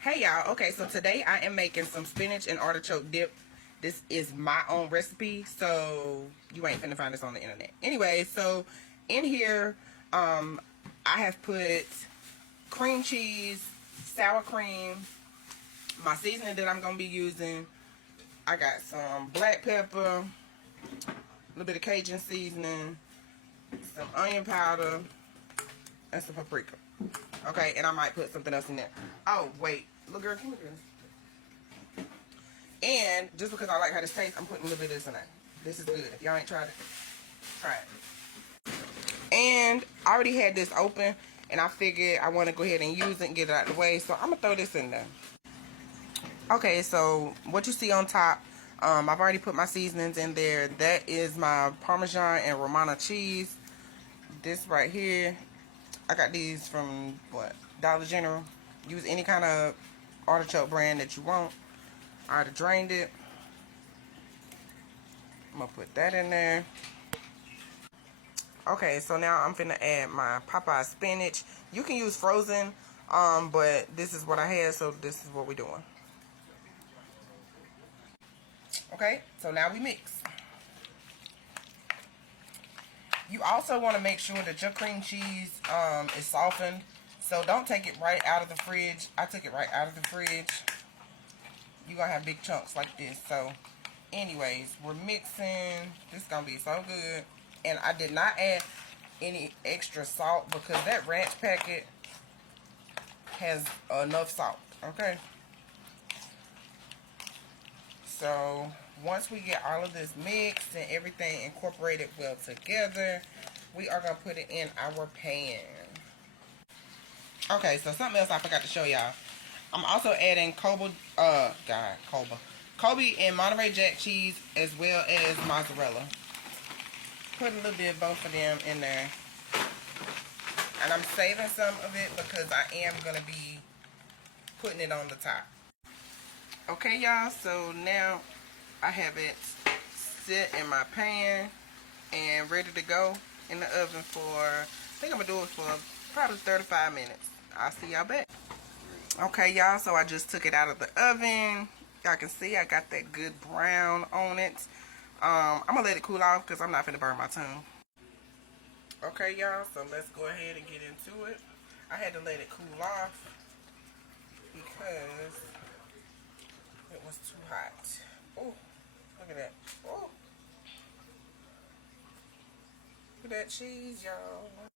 Hey y'all, okay, so today I am making some spinach and artichoke dip. This is my own recipe, so you ain't finna find this on the internet. Anyway, so in here, I have put cream cheese, sour cream, my seasoning that I'm gonna be using. I got some black pepper, a little bit of Cajun seasoning, some onion powder, and some paprika. Okay, and I might put something else in there. Oh, wait. Look, girl, come here. And just because I like how this tastes, I'm putting a little bit of this in there. This is good. If y'all ain't tried it, try it. And I already had this open, and I figured I want to go ahead and use it and get it out of the way. So I'm going to throw this in there. Okay, so what you see on top, I've already put my seasonings in there. That is my Parmesan and Romano cheese. This right here, I got these from, what, Dollar General. Use any kind of artichoke brand that you want. I already drained it. I'm going to put that in there. Okay, so now I'm finna add my Popeye spinach. You can use frozen, but this is what I had, so this is what we're doing. Okay, so now we mix. You also want to make sure that your cream cheese is softened. So don't take it right out of the fridge. I took it right out of the fridge. You're going to have big chunks like this. So anyways, we're mixing. This is going to be so good. And I did not add any extra salt because that ranch packet has enough salt. Okay. So once we get all of this mixed and everything incorporated well together, we are going to put it in our pan. Okay, so something else I forgot to show y'all. I'm also adding Kobe and Monterey Jack cheese as well as mozzarella. Put a little bit of both of them in there. And I'm saving some of it because I am going to be putting it on the top. Okay, y'all, so now I have it sit in my pan and ready to go in the oven for, I think I'm going to do it for probably 35 minutes. I'll see y'all back. Okay, y'all, so I just took it out of the oven. Y'all can see I got that good brown on it. I'm going to let it cool off because I'm not going to burn my tongue. Okay, y'all, so let's go ahead and get into it. I had to let it cool off because it was too hot. Oh, look at that. Oh, look at that cheese, y'all.